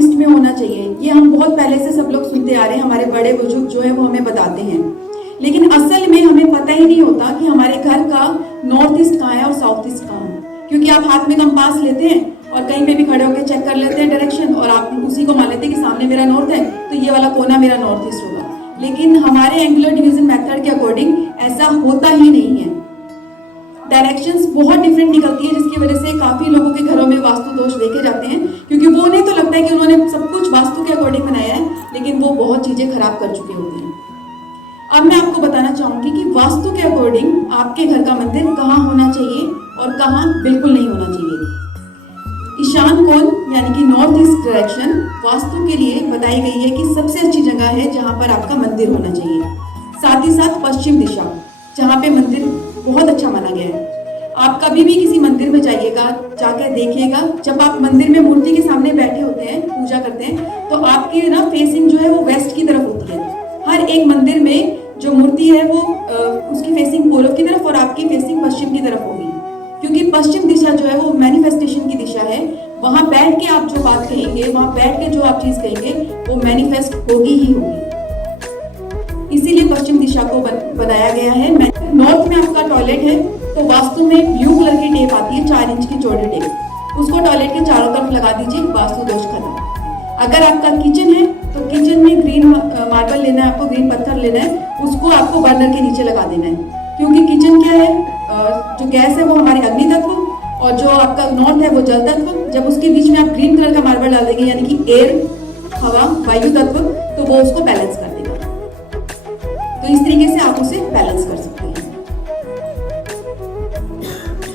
East में होना चाहिए। ये हम बहुत पहले से सब लोग सुनते आ रहे हैं, हमारे बड़े बुजुर्ग जो है वो हमें बताते हैं, लेकिन असल में हमें पता ही नहीं होता कि हमारे घर का नॉर्थ ईस्ट कहाँ है और साउथ ईस्ट कहाँ है। क्योंकि आप हाथ में कंपास लेते हैं और कहीं पे भी खड़े होकर चेक कर लेते हैं डायरेक्शन, और आप उसी को मान लेते हैं कि सामने मेरा नॉर्थ है तो ये वाला कोना मेरा नॉर्थ ईस्ट होगा। लेकिन हमारे एंगुलर डिवीजन मेथड के अकॉर्डिंग ऐसा होता ही नहीं है। डायरेक्शंस बहुत डिफरेंट निकलती है, जिसकी वजह से काफी लोगों के घरों में वास्तु दोष देखे जाते हैं, क्योंकि वो नहीं तो लगता है कि उन्होंने सब कुछ वास्तु के अकॉर्डिंग बनाया है, लेकिन वो बहुत चीजें खराब कर चुके होते हैं। अब मैं आपको बताना चाहूंगी कि वास्तु के अकॉर्डिंग आपके घर का मंदिर कहाँ होना चाहिए और कहाँ बिल्कुल नहीं होना चाहिए। ईशान कोण यानी कि नॉर्थ ईस्ट डायरेक्शन वास्तु के लिए बताई गई है कि सबसे अच्छी जगह है जहां पर आपका मंदिर होना चाहिए। साथ ही साथ पश्चिम दिशा, जहां पे मंदिर बहुत अच्छा माना गया है। आप कभी भी किसी मंदिर में जाइएगा, जाकर देखिएगा, जब आप मंदिर में मूर्ति के सामने बैठे होते हैं, पूजा करते हैं, तो आपकी ना फेसिंग जो है वो वेस्ट की तरफ होती है। हर एक मंदिर में जो मूर्ति है वो उसकी फेसिंग पूर्व की तरफ और आपकी फेसिंग पश्चिम की तरफ होगी, क्योंकि पश्चिम दिशा जो है वो मैनिफेस्टेशन की दिशा है। वहां बैठ के आप जो बात कहेंगे, वहां बैठ के जो आप चीज कहेंगे वो मैनिफेस्ट होगी ही होगी। इसीलिए पश्चिम दिशा को बनाया गया है। नॉर्थ में आपका टॉयलेट है तो वास्तु में ब्लू कलर की टेप आती है, 4 इंच की चौड़ी टेप, उसको टॉयलेट के चारों तरफ लगा दीजिए, वास्तु दोष खत्म। अगर आपका किचन है तो किचन में ग्रीन मार्बल लेना है, आपको ग्रीन पत्थर लेना है, उसको आपको बर्नर के नीचे लगा देना है, क्योंकि किचन क्या है, जो गैस है वो हमारे अग्नि तत्व और जो आपका नॉर्थ है वो जल तत्व। जब उसके बीच में आप ग्रीन कलर का मार्बल डाल देंगे यानी कि एयर, हवा, वायु तत्व, तो वो उसको बैलेंस कर देगा। तो इस तरीके से आप उसे बैलेंस कर सकते हैं।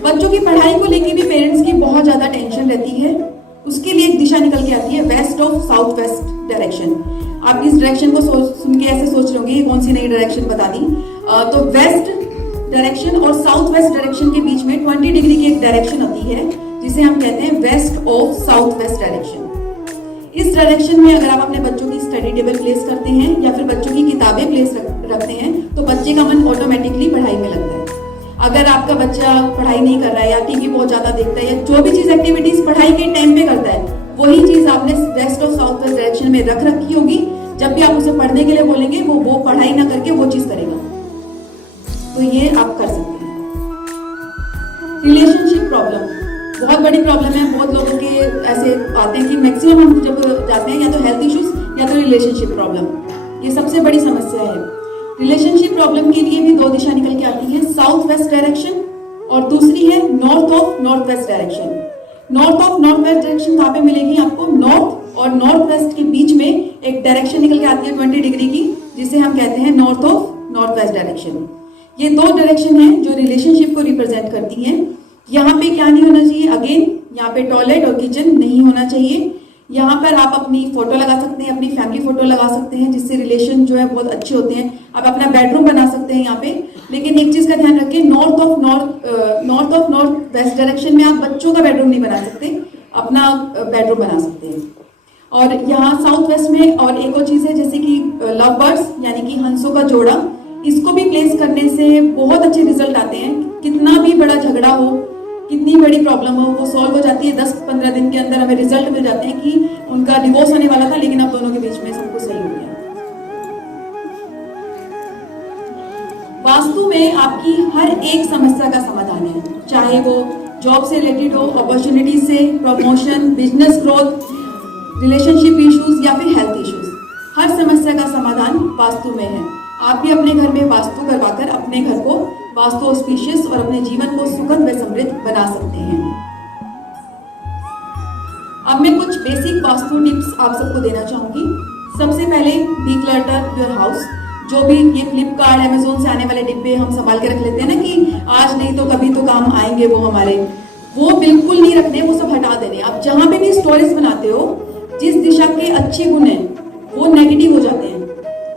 बच्चों की पढ़ाई को लेकर भी पेरेंट्स की बहुत ज्यादा टेंशन रहती है। उसके लिए एक दिशा निकल के आती है west of south west direction. आप इस डायरेक्शन को सुन के ऐसे सोच रहे होंगे कौन सी नई डायरेक्शन बता दी। तो वेस्ट डायरेक्शन और साउथ वेस्ट डायरेक्शन के बीच में 20 डिग्री की एक डायरेक्शन आती है, जिसे हम कहते हैं west of south west direction. इस डायरेक्शन में अगर आप अपने बच्चों की स्टडी टेबल प्लेस करते हैं या फिर बच्चों की किताबें प्लेस रखते हैं तो बच्चे का मन ऑटोमेटिकली पढ़ाई में लगता है। अगर आपका बच्चा पढ़ाई नहीं कर रहा है या टीवी बहुत ज्यादा देखता है या जो भी चीज एक्टिविटीज पढ़ाई के टाइम पे करता है, वही चीज आपने वेस्ट और साउथ वेस्ट डायरेक्शन में रख रखी होगी। जब भी आप उसे पढ़ने के लिए बोलेंगे वो पढ़ाई ना करके वो चीज करेगा। तो ये आप कर सकते हैं। रिलेशनशिप प्रॉब्लम बहुत बड़ी प्रॉब्लम है। बहुत लोगों के ऐसे आते हैं कि मैक्सिमम हम जब जाते हैं या तो हेल्थ इश्यूज या तो रिलेशनशिप प्रॉब्लम, ये सबसे बड़ी समस्या है। रिलेशनशिप प्रॉब्लम के लिए भी 2 दिशा निकल के आती है, साउथ वेस्ट डायरेक्शन और दूसरी है north of north west direction. North of north west direction कहाँ पे मिलेगी आपको? नॉर्थ और नॉर्थ वेस्ट के बीच में एक डायरेक्शन निकल के आती है 20 डिग्री की, जिसे हम कहते हैं north of north west direction. ये 2 डायरेक्शन है जो रिलेशनशिप को रिप्रेजेंट करती हैं। यहाँ पे क्या नहीं होना चाहिए? अगेन यहाँ पे टॉयलेट और किचन नहीं होना चाहिए। यहाँ पर आप अपनी फोटो लगा सकते हैं, अपनी फैमिली फोटो लगा सकते हैं, जिससे रिलेशन जो है बहुत अच्छे होते हैं। आप अपना बेडरूम बना सकते हैं यहाँ पे, लेकिन एक चीज का ध्यान रखें, north of north west direction में आप बच्चों का बेडरूम नहीं बना सकते, अपना बेडरूम बना सकते हैं। और यहाँ साउथ वेस्ट में और एक और चीज है, जैसे कि लव बर्ड्स यानी कि हंसों का जोड़ा, इसको भी प्लेस करने से बहुत अच्छे रिजल्ट आते हैं। कितना भी बड़ा झगड़ा हो, कितनी बड़ी प्रॉब्लम हो, वो सॉल्व हो जाती है। 10-15 दिन के अंदर हमें रिजल्ट मिल जाते हैं कि उनका डिवोर्स होने वाला था लेकिन अब दोनों के बीच में सब कुछ सही हो गया। वास्तु में आपकी हर एक समस्या का समाधान है, चाहे वो जॉब से रिलेटेड हो, अपॉर्चुनिटी से, promotion, business growth, relationship issues या फिर हेल्थ इश्यूज, हर समस्या का समाधान वास्तु में है। आप भी अपने घर में वास्तु करवाकर अपने घर को वास्तु ऑस्पिशियस और अपने जीवन को सुखद व समृद्ध बना सकते हैं। अब मैं कुछ बेसिक वास्तु टिप्स आप सबको देना चाहूंगी। सबसे पहले डिक्लटर योर हाउस। जो भी ये फ्लिपकार्ट, अमेजोन से आने वाले डिब्बे हम संभाल के रख लेते हैं ना कि आज नहीं तो कभी तो काम आएंगे वो हमारे, वो बिल्कुल नहीं रखने, वो सब हटा देने। आप जहां पे भी स्टोरेज बनाते हो, जिस दिशा के अच्छे गुण हैं वो नेगेटिव हो जाते हैं,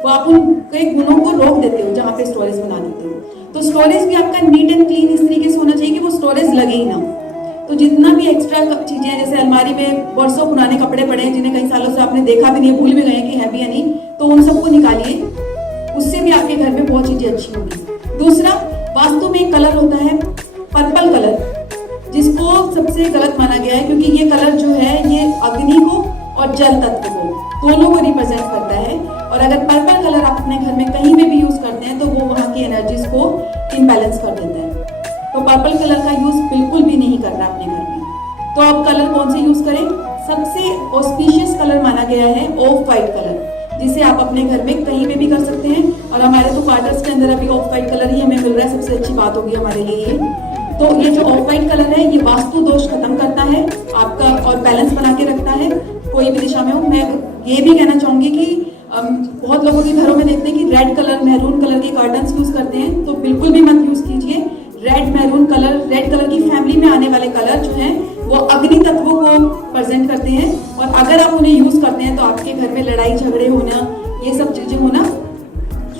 वो आप उनके गुणों को रोक देते हो जहां पे स्टोरेज बना देते हो। तो स्टोरेज भी आपका नीट एंड क्लीन इस तरीके से होना चाहिए कि वो स्टोरेज लगे ही ना। तो जितना भी एक्स्ट्रा चीजें हैं, जैसे अलमारी में वर्षों पुराने कपड़े पड़े हैं जिन्हें कई सालों से आपने देखा भी नहीं, भूल भी गए कि है भी या नहीं, तो उन सबको निकालिए, उससे भी आपके घर में बहुत चीजें अच्छी होंगी। दूसरा, वास्तु में एक कलर होता है पर्पल कलर, जिसको सबसे गलत माना गया है, क्योंकि ये कलर जो है ये अग्नि को और जल तत्व को, दोनों को रिप्रेजेंट करता है। और अगर पर्पल कलर आप अपने घर में कहीं में भी यूज करते हैं तो वो वहाँ की एनर्जीज को इम्बैलेंस कर देता है। तो पर्पल कलर का यूज बिल्कुल भी नहीं करना अपने घर में। तो अब कलर कौन से यूज करें? सबसे ऑस्पिशियस कलर माना गया है ऑफ वाइट कलर, जिसे आप अपने घर में कहीं में भी कर सकते हैं। और हमारे तो क्वार्टर्स के अंदर अभी ऑफ वाइट कलर ही हमें मिल रहा है, सबसे अच्छी बात होगी हमारे लिए ये। तो ये जो ऑफ वाइट कलर है ये वास्तु दोष खत्म करता है आपका और बैलेंस बना के रखता है कोई भी दिशा में हो। मैं ये भी कहना चाहूंगी कि बहुत लोगों के घरों में देखते हैं कि रेड कलर, मैरून कलर के कर्टन्स यूज करते हैं, तो बिल्कुल भी मत यूज कीजिए। Red maroon colour, red colour की फैमिली में आने वाले कलर जो हैं वो अग्नि तत्वों को प्रेजेंट करते हैं, और अगर आप उन्हें यूज करते हैं तो आपके घर में लड़ाई झगड़े होना, ये सब चीजें होना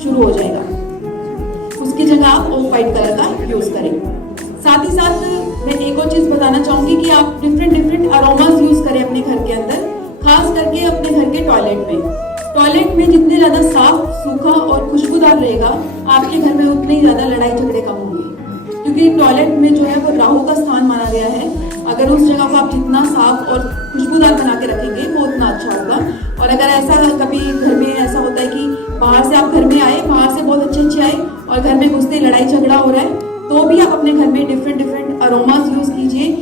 शुरू हो जाएगा। उसकी जगह आप ऑफ वाइट कलर का यूज करें। साथ ही साथ मैं एक और चीज बताना चाहूंगी कि आप डिफरेंट अरोमास यूज करें अपने घर के अंदर, खास करके अपने घर के टॉयलेट में। टॉयलेट में जितने ज्यादा साफ, सूखा और खुशबूदार रहेगा, आपके घर में उतने ही ज्यादा लड़ाई झगड़े कम होंगे, क्योंकि टॉयलेट में जो है वो राहु का स्थान माना गया है। अगर उस जगह को आप जितना साफ और खुशबूदार बना के रखेंगे वो उतना अच्छा होगा। और अगर ऐसा कभी घर में ऐसा होता है कि बाहर से आप घर में आए, बाहर से बहुत अच्छे आए और घर में घुसते लड़ाई झगड़ा हो रहा है, तो भी आप अपने घर में डिफरेंट अरोमास यूज कीजिए।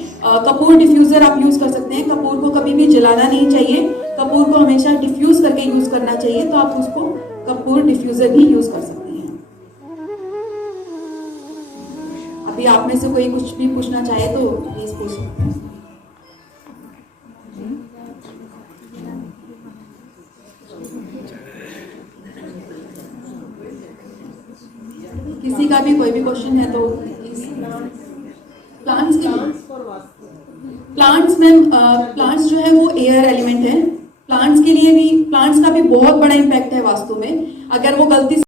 कपूर डिफ्यूजर आप यूज कर सकते हैं। कपूर को कभी भी जलाना नहीं चाहिए, कपूर को हमेशा डिफ्यूज करके यूज करना चाहिए, तो आप उसको कपूर डिफ्यूजर भी यूज कर सकते हैं। अभी आप में से कोई कुछ भी पूछना चाहे तो प्लीज पूछ सकते हैं। किसी का भी कोई भी क्वेश्चन है तो प्लीज। प्लांट्स के लिए, प्लांट्स में प्लांट्स जो है वो एयर एलिमेंट है। प्लांट्स के लिए भी, प्लांट्स का भी बहुत बड़ा इम्पैक्ट है वास्तु में। अगर वो गलती